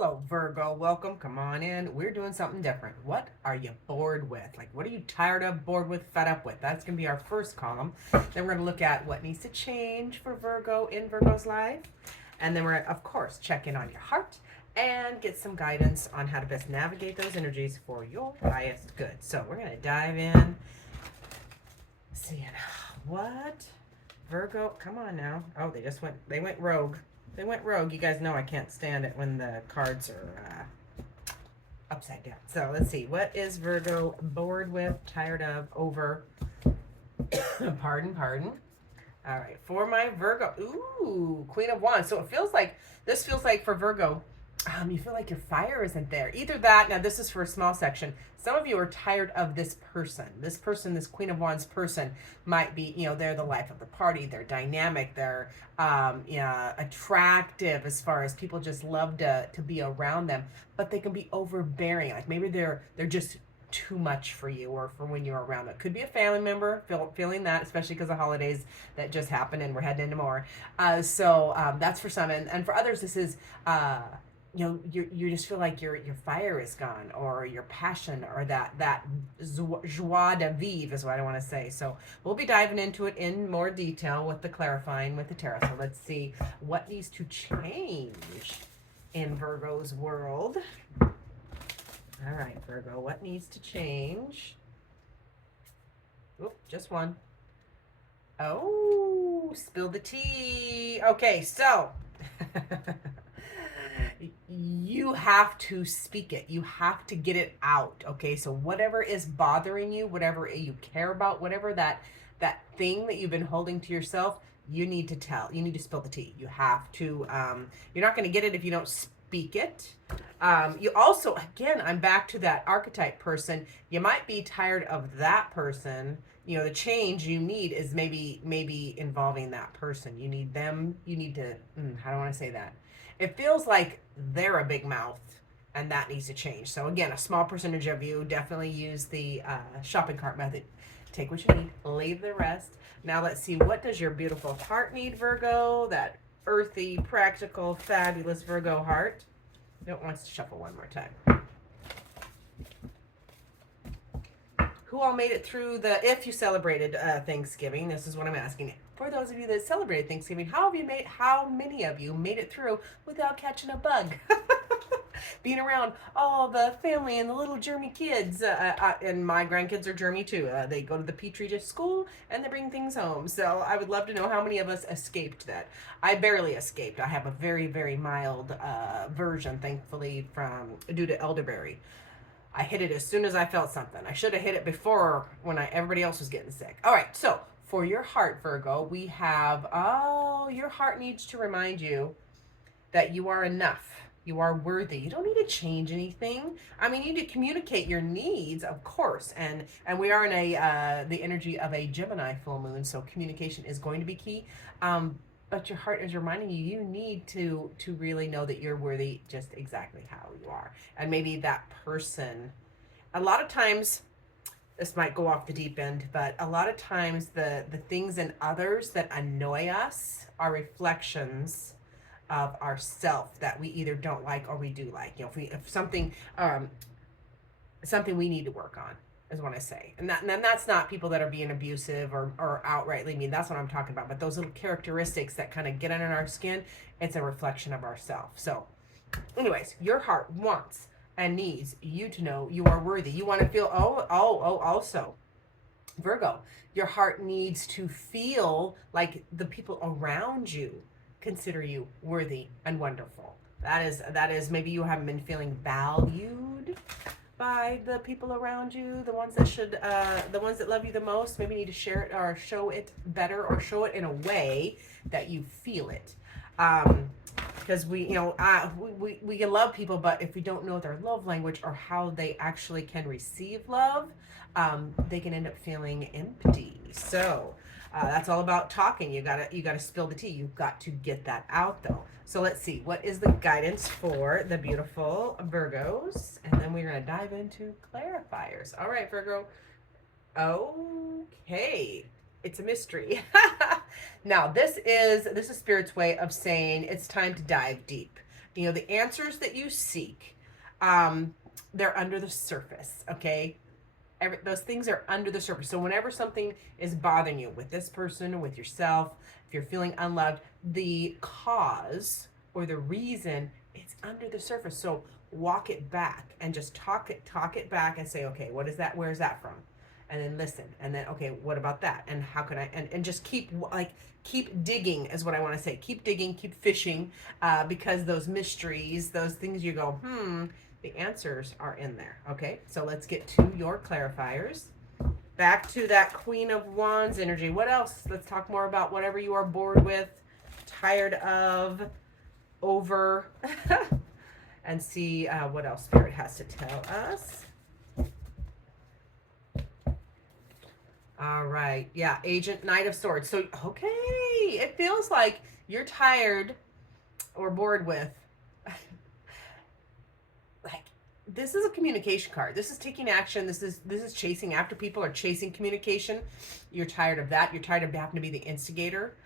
Hello, Virgo. Welcome. Come on in. We're doing something different. What are you bored with? Like, what are you tired of, bored with, fed up with? That's going to be our first column. Then we're going to look at what needs to change for Virgo in Virgo's life. And then we're, of course, check in on your heart and get some guidance on how to best navigate those energies for your highest good. So we're going to dive in. Seeing what Virgo, come on now. Oh, they went rogue. They went rogue. You guys know I can't stand it when the cards are upside down. So let's see. What is Virgo bored with, tired of, over? Pardon. All right. For my Virgo. Ooh, Queen of Wands. So this feels like for Virgo, you feel like your fire isn't there. Either that, now this is for a small section. Some of you are tired of this person. This Queen of Wands person might be, they're the life of the party. They're dynamic. They're attractive as far as people just love to be around them. But they can be overbearing. Like maybe they're just too much for you or for when you're around them. It could be a family member feeling that, especially because of holidays that just happened and we're heading into more. So that's for some. And for others, this is... you just feel like your fire is gone, or your passion, or that joie de vivre is what I want to say. So we'll be diving into it in more detail with the clarifying with the tarot. So let's see what needs to change in Virgo's world. All right, Virgo, what needs to change? Oop, just one. Oh, spill the tea. Okay, so you have to speak it. You have to get it out. Okay, so whatever is bothering you, whatever you care about, whatever that thing that you've been holding to yourself, you need to tell. You need to spill the tea. You have to. You're not going to get it if you don't speak it. You also, again, I'm back to that archetype person. You might be tired of that person. The change you need is maybe involving that person. You need them. You need to. How do I want to say that? It feels like they're a big mouth, and that needs to change. So again, a small percentage of you definitely use the shopping cart method. Take what you need, leave the rest. Now let's see, what does your beautiful heart need, Virgo? That earthy, practical, fabulous Virgo heart. Don't want us to shuffle one more time. Who all made it through if you celebrated Thanksgiving? This is what I'm asking. For those of you that celebrated Thanksgiving, how many of you made it through without catching a bug? Being around all the family and the little germy kids, and my grandkids are germy too. They go to the Petri dish school and they bring things home. So I would love to know how many of us escaped that. I barely escaped. I have a very, very mild version, thankfully, due to elderberry. I hit it as soon as I felt something. I should have hit it before when everybody else was getting sick. All right, so for your heart, Virgo, we have, your heart needs to remind you that you are enough. You are worthy. You don't need to change anything. I mean, you need to communicate your needs, of course. And we are in the energy of a Gemini full moon, so communication is going to be key. But your heart is reminding you need to really know that you're worthy just exactly how you are. And maybe that person, a lot of times, this might go off the deep end, but a lot of times the things in others that annoy us are reflections of ourself that we either don't like or we do like. If something we need to work on is what I say. And that's not people that are being abusive or outrightly mean. That's what I'm talking about. But those little characteristics that kind of get under our skin, it's a reflection of ourselves. So anyways, your heart wants and needs you to know you are worthy. You want to feel, also, Virgo, your heart needs to feel like the people around you consider you worthy and wonderful. That is maybe you haven't been feeling valued by the people around you, the ones that love you the most. Maybe need to share it or show it better, or show it in a way that you feel it. Because we can love people, but if we don't know their love language or how they actually can receive love, they can end up feeling empty. So that's all about talking. You gotta spill the tea. You've got to get that out, though. So let's see, what is the guidance for the beautiful Virgos? And then we're gonna dive into clarifiers. All right, Virgo. Okay, it's a mystery. Now, this is Spirit's way of saying it's time to dive deep You know, the answers that you seek, they're under the surface, okay? Those things are under the surface. So whenever something is bothering you with this person or with yourself, if you're feeling unloved, the cause or the reason, it's under the surface. So walk it back and just talk it back and say, okay, what is that? Where is that from? And then listen. And then, okay, what about that? And how can I, and just keep keep digging is what I want to say. Keep digging, keep fishing, because those mysteries, those things you go, the answers are in there. Okay, so let's get to your clarifiers. Back to that Queen of Wands energy. What else? Let's talk more about whatever you are bored with, tired of, over, and see what else Spirit has to tell us. All right. Yeah, Agent, Knight of Swords. So, okay, it feels like you're tired or bored with. Like, this is a communication card. This is taking action. This is chasing after people or chasing communication. You're tired of that. You're tired of having to be the instigator.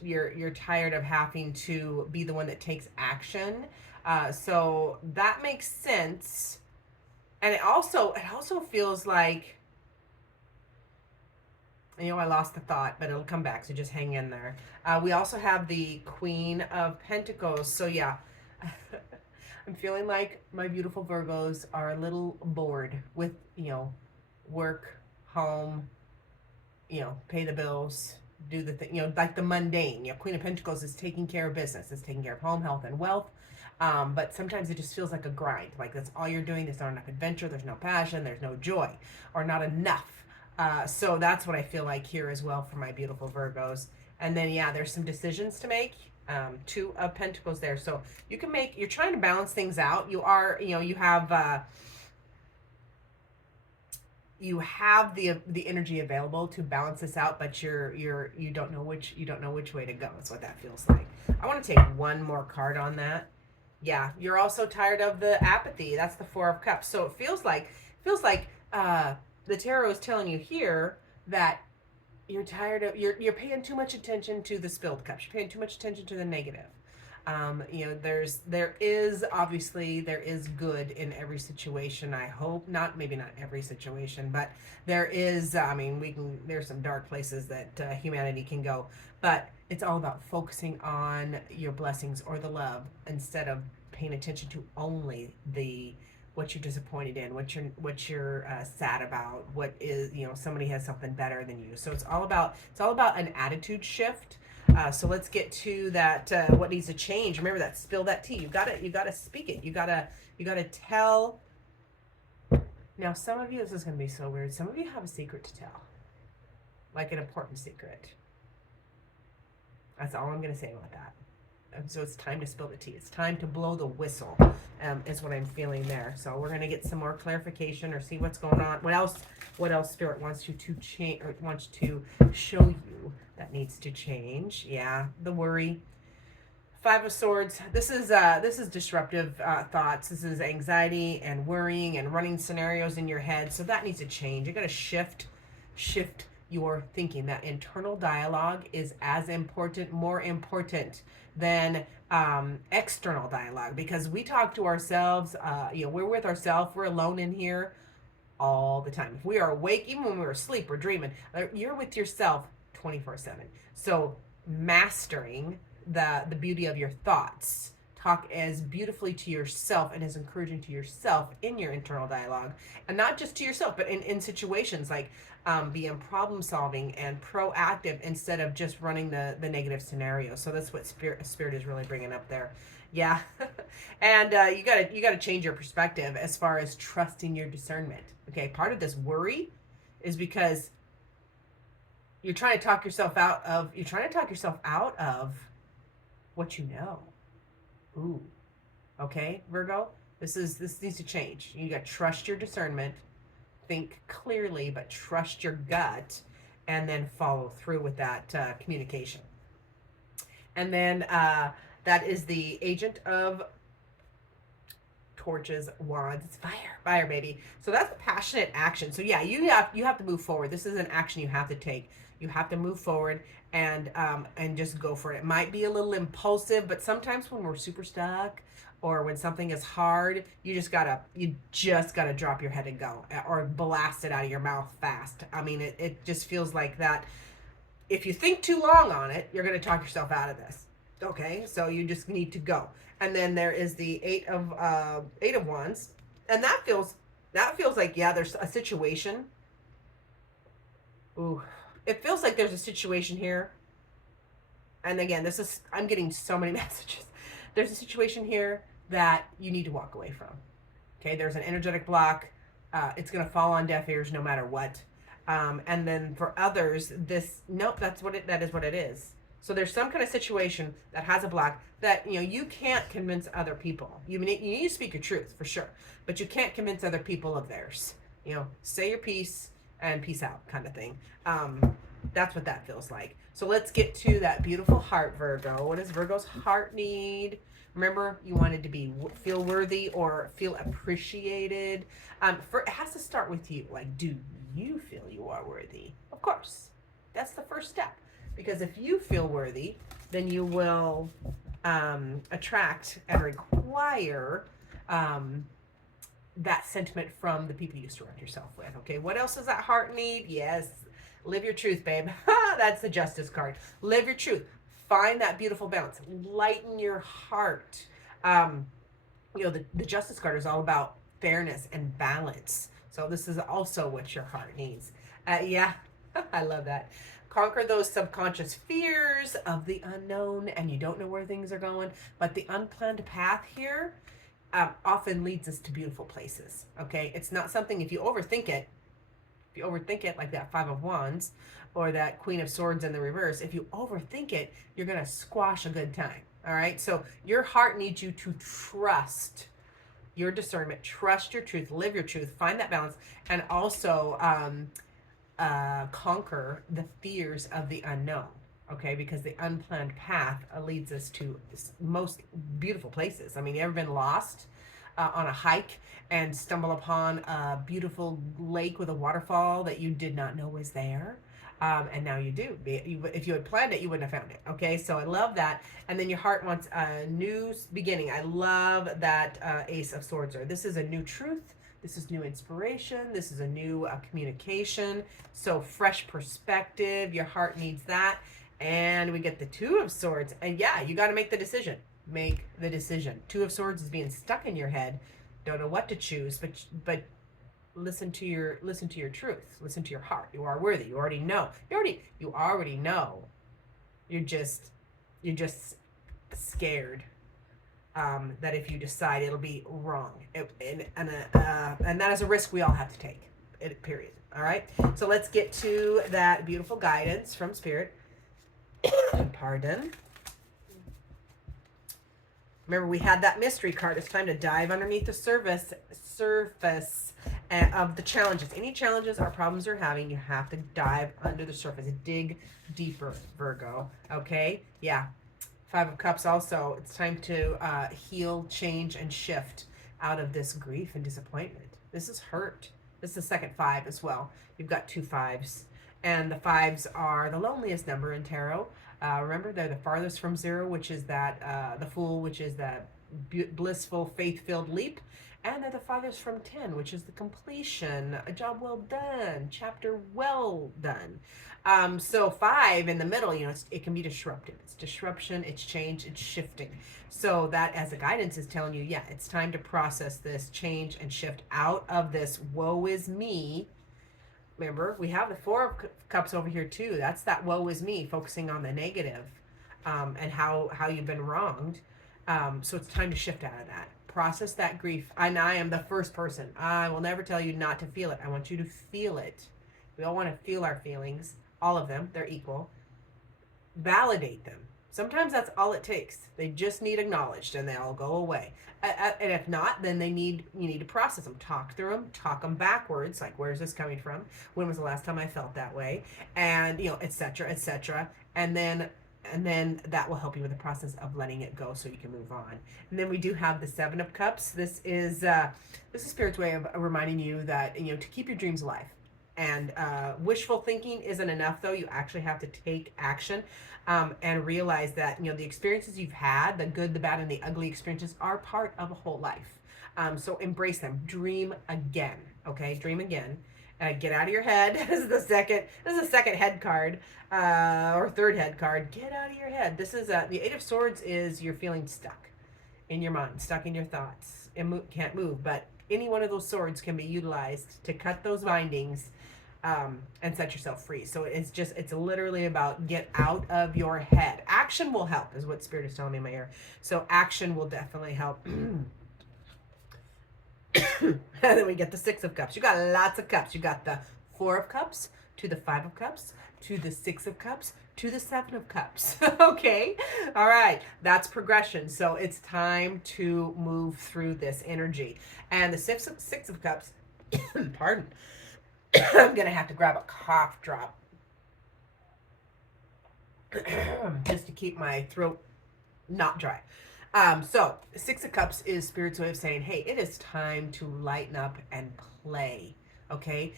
You're tired of having to be the one that takes action. So that makes sense. And it also feels like, you know, I lost the thought, but it'll come back, so just hang in there. We also have the Queen of Pentacles. So yeah, I'm feeling like my beautiful Virgos are a little bored with, you know, work, home, you know, pay the bills, do the thing, you know, like the mundane. You know, Queen of Pentacles is taking care of business, it's taking care of home, health, and wealth. But sometimes it just feels like a grind. Like that's all you're doing. There's not enough adventure. There's no passion. There's no joy, or not enough. So that's what I feel like here as well for my beautiful Virgos. And then, yeah, there's some decisions to make. Two of Pentacles there. So you can make, you're trying to balance things out. You are, you know, you have the energy available to balance this out, but you don't know which way to go. That's what that feels like. I want to take one more card on that. Yeah, you're also tired of the apathy. That's the Four of Cups. So it feels like the tarot is telling you here that you're tired of, you're paying too much attention to the spilled cups. You're paying too much attention to the negative. You know, there is good in every situation. I hope maybe not every situation, but there is. I mean, there's some dark places that humanity can go, but it's all about focusing on your blessings or the love instead of paying attention to only what you're disappointed in, what you're sad about, what is, you know, somebody has something better than you. So it's all about an attitude shift. So let's get to that. What needs to change? Remember that. Spill that tea. You gotta speak it. You gotta tell. Now, some of you, this is gonna be so weird. Some of you have a secret to tell, like an important secret. That's all I'm gonna say about that. So it's time to spill the tea. It's time to blow the whistle, is what I'm feeling there. So we're gonna get some more clarification or see what's going on. What else Spirit wants you to change or wants to show you that needs to change? Yeah, the worry. Five of Swords. This is disruptive thoughts. This is anxiety and worrying and running scenarios in your head. So that needs to change. You got to shift your thinking. That internal dialogue is as important, more important than external dialogue, because we talk to ourselves. You know, we're with ourselves. We're alone in here all the time. If we are awake, even when we're asleep, we're dreaming. You're with yourself 24/7. So mastering the beauty of your thoughts. Talk as beautifully to yourself and as encouraging to yourself in your internal dialogue, and not just to yourself, but in situations like being problem solving and proactive instead of just running the negative scenario. So that's what spirit is really bringing up there. Yeah. And you gotta change your perspective as far as trusting your discernment. Okay, part of this worry is because you're trying to talk yourself out of what you know. Ooh. Okay, Virgo? This needs to change. You got to trust your discernment, think clearly, but trust your gut, and then follow through with that communication. And then that is the Agent of torches, wands. It's fire, baby. So that's passionate action. So yeah, you have to move forward. This is an action you have to take. You have to move forward and just go for it. It might be a little impulsive, but sometimes when we're super stuck or when something is hard, you just gotta drop your head and go, or blast it out of your mouth fast. I mean, it just feels like that. If you think too long on it, you're gonna talk yourself out of this. Okay, so you just need to go. And then there is the eight of wands, and that feels like, yeah, there's a situation. Ooh, it feels like there's a situation here. And again, I'm getting so many messages. There's a situation here that you need to walk away from. Okay, there's an energetic block. It's gonna fall on deaf ears no matter what. And then for others, that is what it is. So there's some kind of situation that has a block that, you can't convince other people. You need to speak your truth for sure, but you can't convince other people of theirs. Say your piece and peace out kind of thing. That's what that feels like. So let's get to that beautiful heart, Virgo. What does Virgo's heart need? Remember, you wanted to feel worthy or feel appreciated. It has to start with you. Like, do you feel you are worthy? Of course. That's the first step. Because if you feel worthy, then you will attract and require that sentiment from the people you surround yourself with. Okay, what else does that heart need? Yes, live your truth, babe. That's the Justice card. Live your truth. Find that beautiful balance. Lighten your heart. The Justice card is all about fairness and balance. So this is also what your heart needs. Yeah, I love that. Conquer those subconscious fears of the unknown, and you don't know where things are going. But the unplanned path here often leads us to beautiful places. Okay, it's not something, if you overthink it, like that Five of Wands or that Queen of Swords in the reverse, if you overthink it, you're going to squash a good time. All right, so your heart needs you to trust your discernment, trust your truth, live your truth, find that balance, and also conquer the fears of the unknown. Okay, because the unplanned path leads us to most beautiful places. I mean, you ever been lost on a hike and stumble upon a beautiful lake with a waterfall that you did not know was there? And now you do. If you had planned it, you wouldn't have found it. Okay, so I love that. And then your heart wants a new beginning. I love that Ace of Swords. This is a new truth. This is new inspiration. This is a new communication. So fresh perspective. Your heart needs that. And we get the Two of Swords. And yeah, you got to make the decision. Make the decision. Two of Swords is being stuck in your head. Don't know what to choose, but listen to your truth. Listen to your heart. You are worthy. You already know. You already know. You're just scared that if you decide, it'll be wrong. And that is a risk we all have to take. Period. All right. So let's get to that beautiful guidance from Spirit. Pardon. Remember, we had that mystery card. It's time to dive underneath the surface of the challenges. Any challenges or problems you're having, you have to dive under the surface. Dig deeper, Virgo. Okay? Yeah. Five of Cups also. It's time to heal, change, and shift out of this grief and disappointment. This is hurt. This is the second five as well. You've got two fives. And the fives are the loneliest number in tarot. Remember, they're the farthest from zero, which is that the Fool, which is that blissful, faith-filled leap. And they're the farthest from 10, which is the completion, a job well done, chapter well done. So 5 in the middle, it can be disruptive. It's disruption, it's change, it's shifting. So that, as a guidance, is telling you, yeah, it's time to process this, change and shift out of this woe is me. Remember, we have the Four of Cups over here too. That's that woe is me, focusing on the negative, and how you've been wronged. So it's time to shift out of that. Process that grief. And I am the first person. I will never tell you not to feel it. I want you to feel it. We all want to feel our feelings. All of them. They're equal. Validate them. Sometimes that's all it takes. They just need acknowledged and they all go away. And if not, then you need to process them. Talk through them. Talk them backwards. Like, where's this coming from? When was the last time I felt that way? And, et cetera, et cetera. And then And then that will help you with the process of letting it go so you can move on. And then we do have the Seven of Cups. This is Spirit's way of reminding you that, to keep your dreams alive. And wishful thinking isn't enough, though. You actually have to take action, and realize that, the experiences you've had, the good, the bad, and the ugly experiences, are part of a whole life. So embrace them. Dream again. Okay, dream again. Get out of your head. This is the second head card, or third head card. Get out of your head. This is the Eight of Swords. Is you're feeling stuck in your mind, stuck in your thoughts, and can't move. But any one of those swords can be utilized to cut those bindings, and set yourself free. So it's literally about get out of your head. Action will help, is what Spirit is telling me in my ear. So action will definitely help. And then we get the Six of Cups. You got lots of cups. You got the Four of Cups to the Five of Cups to the Six of Cups to the Seven of Cups. Okay. All right. That's progression. So it's time to move through this energy. And the Six of Cups, pardon, I'm going to have to grab a cough drop just to keep my throat not dry. So Six of Cups is Spirit's way of saying, hey, it is time to lighten up and play. Okay.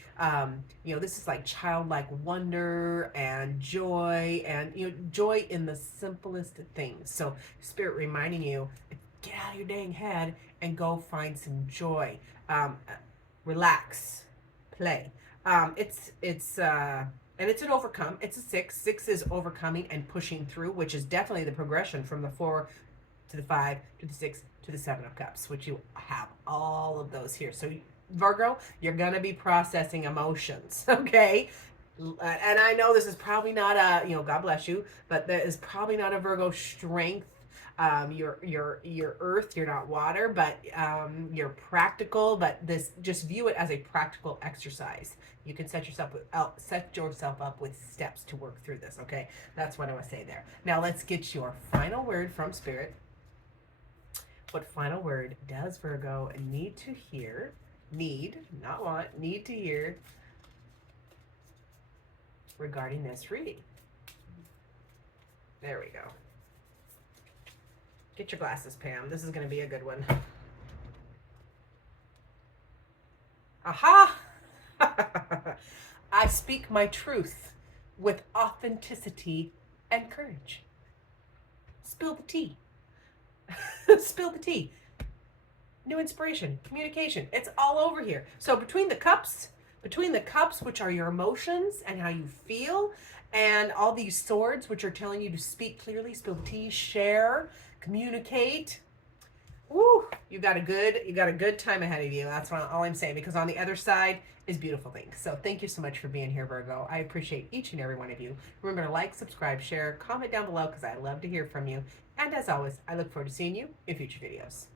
This is like childlike wonder and joy, and, joy in the simplest things. So Spirit reminding you, get out of your dang head and go find some joy. Relax, play. And it's an overcome. It's a six. Six is overcoming and pushing through, which is definitely the progression from the Four to the Five to the Six to the Seven of Cups, which you have all of those here. So Virgo, you're going to be processing emotions. Okay. And I know this is probably not God bless you, but that is probably not a Virgo strength. You're earth, you're not water, but you're practical. But just view it as a practical exercise. You can set yourself up with steps to work through this. Okay, that's what I want to say there. Now let's get your final word from Spirit. What final word does Virgo need to hear? Need, not want, need to hear regarding this reading? There we go. Get your glasses, Pam. This is going to be a good one. Aha! I speak my truth with authenticity and courage. Spill the tea. Spill the tea. New inspiration, communication. It's all over here. So between the cups, which are your emotions and how you feel, and all these swords, which are telling you to speak clearly, spill the tea, share, communicate. Woo! You got a good time ahead of you. That's all I'm saying, because on the other side is beautiful things. So thank you so much for being here, Virgo. I appreciate each and every one of you. Remember to like, subscribe, share, comment down below, because I love to hear from you. And as always, I look forward to seeing you in future videos.